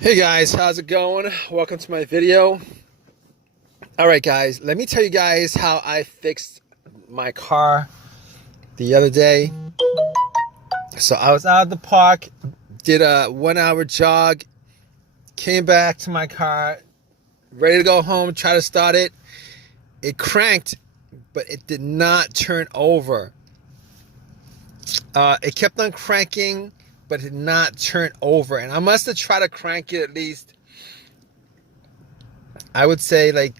Hey guys, how's it going? Welcome to my video. Alright guys, let me tell you guys how I fixed my car the other day. So I was out of the park, did a 1 hour jog, came back to my car, ready to go home, try to start it. It cranked, but it did not turn over. It kept on cranking, but did not turn over. And I must have tried to crank it at least, I would say like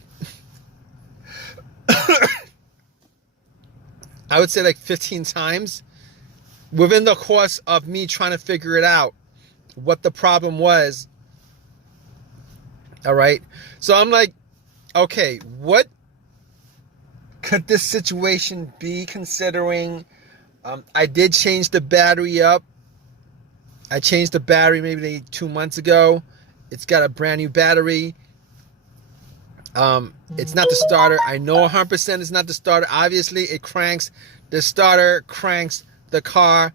15 times within the course of me trying to figure it out, what the problem was. All right. So I'm like, okay, what could this situation be, considering I did change the battery up. I changed the battery maybe 2 months ago. It's got a brand new battery. It's not the starter. I know 100% it's not the starter. Obviously, it cranks. The starter cranks the car.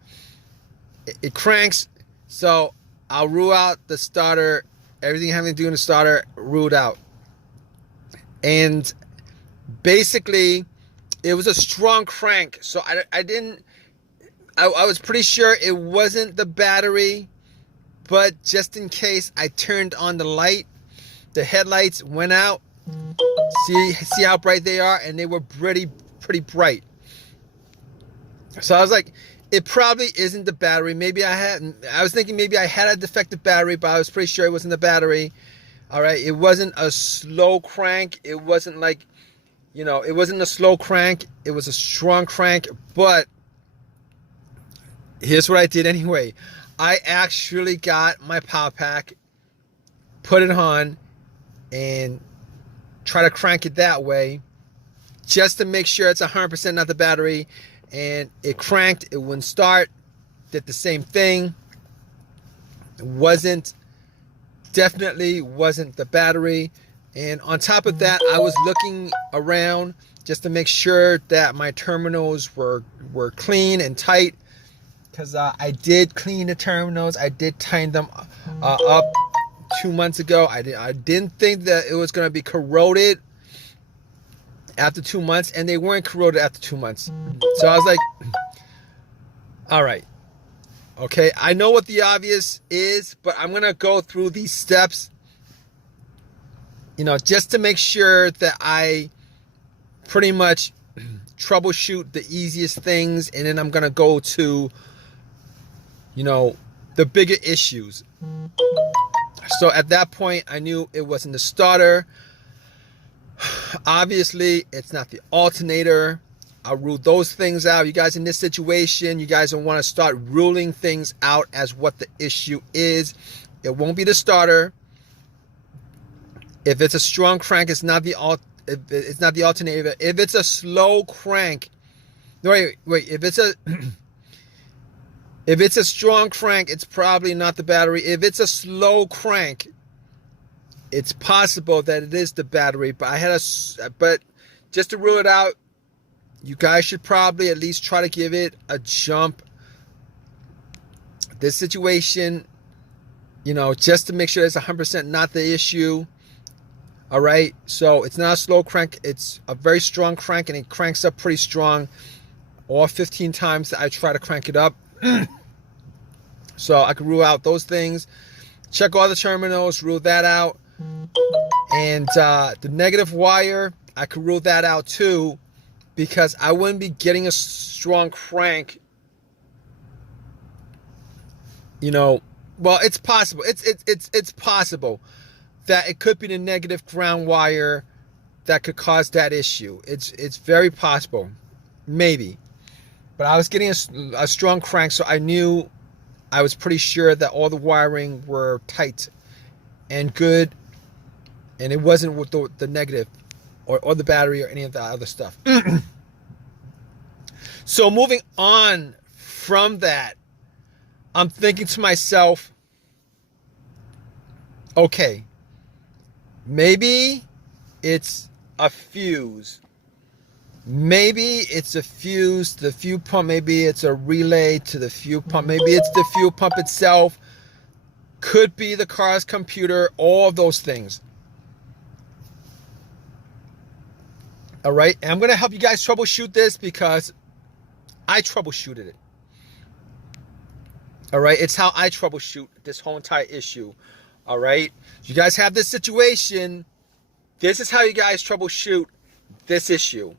It cranks. So I'll rule out the starter. Everything having to do with the starter, ruled out. And basically, it was a strong crank. So I was pretty sure it wasn't the battery. But just in case, I turned on the light. The headlights went out. See how bright they are, and they were pretty bright. So I was like, it probably isn't the battery. I was thinking maybe I had a defective battery, but I was pretty sure it wasn't the battery. All right, it wasn't a slow crank. It wasn't like, it wasn't a slow crank. It was a strong crank. But here's what I did anyway. I actually got my power pack, put it on, and try to crank it that way, just to make sure it's 100% not the battery. And it cranked. It wouldn't start. Did the same thing. Definitely wasn't the battery. And on top of that, I was looking around just to make sure that my terminals were clean and tight, because I did clean the terminals. I did tighten them up 2 months ago. I didn't think that it was going to be corroded after 2 months, and they weren't corroded after 2 months. So I was like, all right, okay, I know what the obvious is, but I'm going to go through these steps, just to make sure that I pretty much troubleshoot the easiest things, and then I'm going to go to, the bigger issues. So at that point, I knew it wasn't the starter. Obviously, it's not the alternator. I'll rule those things out. You guys in this situation, you guys don't want to start ruling things out as what the issue is. It won't be the starter. If it's a strong crank, it's not the alternator. If it's a slow crank, wait. If it's a strong crank, it's probably not the battery. If it's a slow crank, it's possible that it is the battery. But just to rule it out, you guys should probably at least try to give it a jump. This situation, just to make sure it's 100% not the issue. All right. So it's not a slow crank. It's a very strong crank, and it cranks up pretty strong. All 15 times that I try to crank it up. So I could rule out those things. Check all the terminals, rule that out. And the negative wire, I could rule that out too, because I wouldn't be getting a strong crank. Well, it's possible. It's possible that it could be the negative ground wire that could cause that issue. It's very possible, maybe. But I was getting a strong crank, so I was pretty sure that all the wiring were tight and good, and it wasn't with the negative or the battery or any of the other stuff. So moving on from that, I'm thinking to myself, okay, maybe it's a fuse. Maybe it's a fuse, the fuel pump. Maybe it's a relay to the fuel pump. Maybe it's the fuel pump itself. could be the car's computer, all of those things. All right, and I'm going to help you guys troubleshoot this because I troubleshooted it. All right, it's how I troubleshoot this whole entire issue. All right, you guys have this situation. This is how you guys troubleshoot this issue.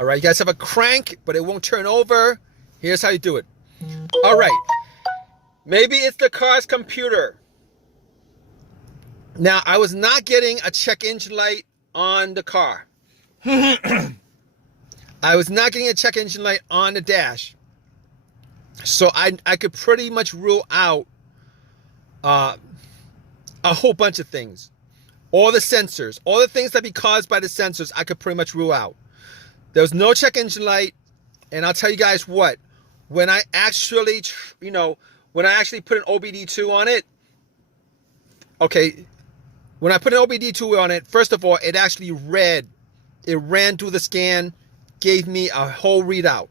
All right, you guys have a crank, but it won't turn over. Here's how you do it. All right, maybe it's the car's computer. Now, I was not getting a check engine light on the car. I was not getting a check engine light on the dash. So I could pretty much rule out a whole bunch of things. All the sensors, all the things that be caused by the sensors, I could pretty much rule out. There was no check engine light. And I'll tell you guys what, when I actually, when I actually put an OBD2 on it, okay, when I put an OBD2 on it, first of all, it actually ran through the scan, gave me a whole readout.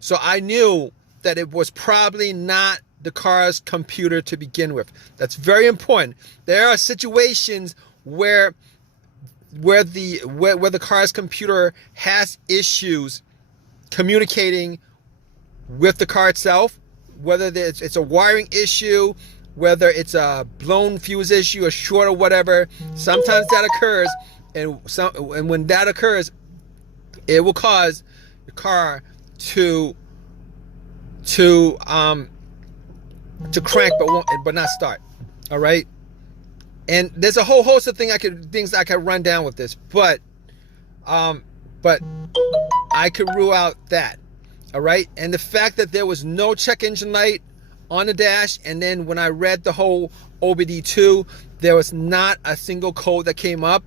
So I knew that it was probably not the car's computer to begin with. That's very important. There are situations where the car's computer has issues communicating with the car itself, whether it's a wiring issue, whether it's a blown fuse issue, a short or whatever. Sometimes that occurs, and when that occurs, it will cause the car to crank but not start. All right, and there's a whole host of things I could run down with this, but I could rule out that. All right, and the fact that there was no check engine light on the dash, and then when I read the whole OBD2, there was not a single code that came up.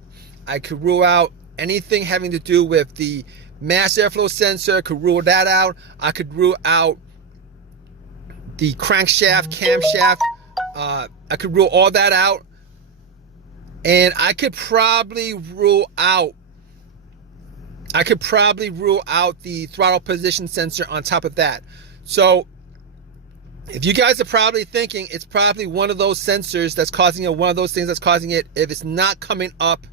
I could rule out anything having to do with the mass airflow sensor, could rule that out. I could rule out the crankshaft, camshaft. I could rule all that out. And I could probably rule out the throttle position sensor on top of that. So if you guys are probably thinking it's probably one of those sensors that's causing it, one of those things that's causing it, if it's not coming up,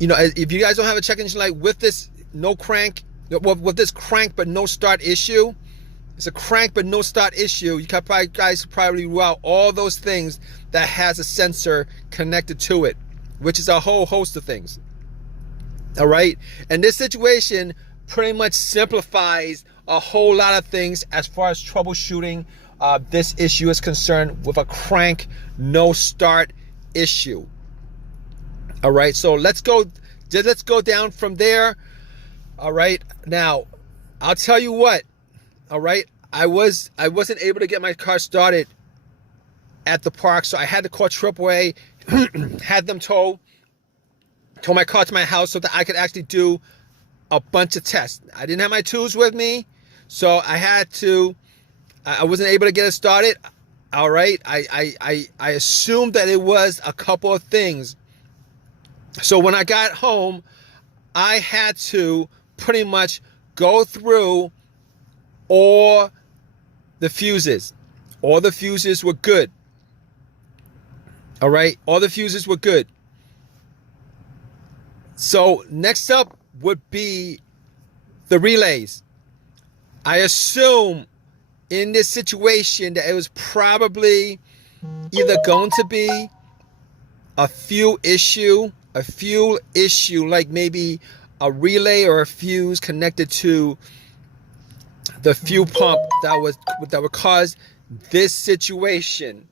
if you guys don't have a check engine light with this with this crank but no start issue, it's a crank but no start issue, you guys probably rule out all those things that has a sensor connected to it, which is a whole host of things. All right, and this situation pretty much simplifies a whole lot of things as far as troubleshooting this issue is concerned with a crank no start issue. All right, so let's go down from there. All right, now I'll tell you what. All right, I wasn't able to get my car started at the park, so I had to call AAA, had them tow my car to my house so that I could actually do a bunch of tests. I didn't have my tools with me, so I wasn't able to get it started. All right, I assumed that it was a couple of things. So when I got home, I had to pretty much go through all the fuses. All the fuses were good. All right, all the fuses were good. So next up would be the relays. I assume in this situation that it was probably either going to be a fuel issue, like maybe a relay or a fuse connected to the fuel pump that would cause this situation.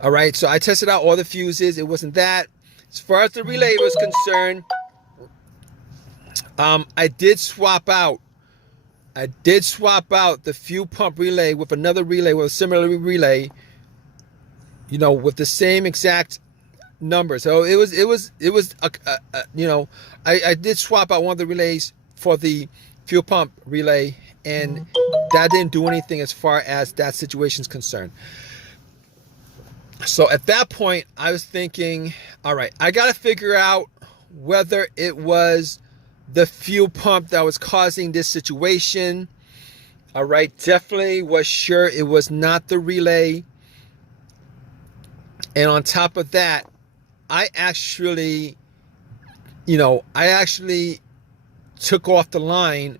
All right, so I tested out all the fuses. It wasn't that. As far as the relay was concerned, I did swap out the fuel pump relay with another relay, with a similar relay, with the same exact number. So I did swap out one of the relays for the fuel pump relay, and that didn't do anything as far as that situation is concerned. So at that point, I was thinking, all right, I got to figure out whether it was the fuel pump that was causing this situation. All right, definitely was sure it was not the relay. And on top of that, I actually took off the line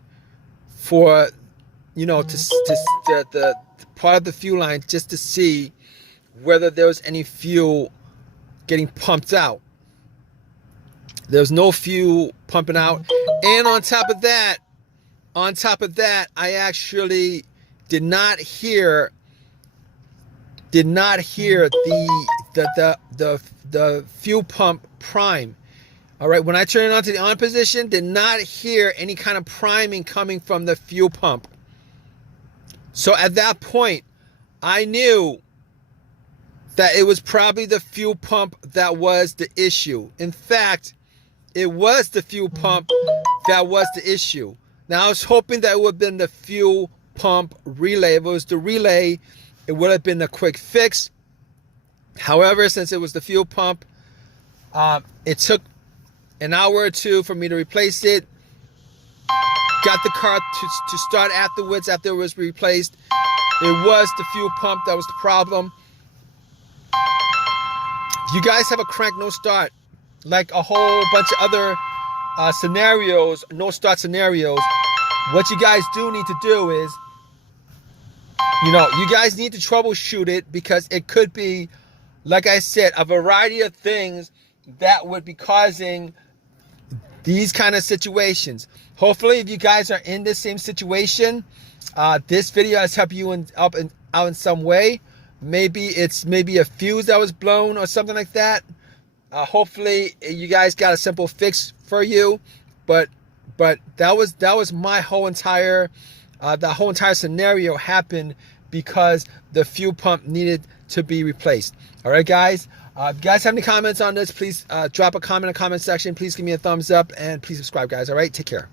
for, the part of the fuel line just to see whether there was any fuel getting pumped out. There's no fuel pumping out. And on top of that, I actually did not hear the fuel pump prime. All right, when I turned it on to the on position, did not hear any kind of priming coming from the fuel pump. So at that point, I knew that it was probably the fuel pump that was the issue. In fact, it was the fuel pump that was the issue. Now, I was hoping that it would have been the fuel pump relay. If it was the relay, it would have been a quick fix. However, since it was the fuel pump, it took an hour or two for me to replace it. Got the car to start afterwards after it was replaced. It was the fuel pump that was the problem. If you guys have a crank no start, like a whole bunch of other scenarios, no start scenarios, what you guys do need to do is, you guys need to troubleshoot it, because it could be, like I said, a variety of things that would be causing these kind of situations. Hopefully, if you guys are in the same situation, this video has helped you out in some way. Maybe it's a fuse that was blown or something like that. Hopefully, you guys got a simple fix for you. But that was my whole entire scenario happened because the fuel pump needed to be replaced. All right, guys. If you guys have any comments on this, please drop a comment in the comment section. Please give me a thumbs up and please subscribe, guys. All right, take care.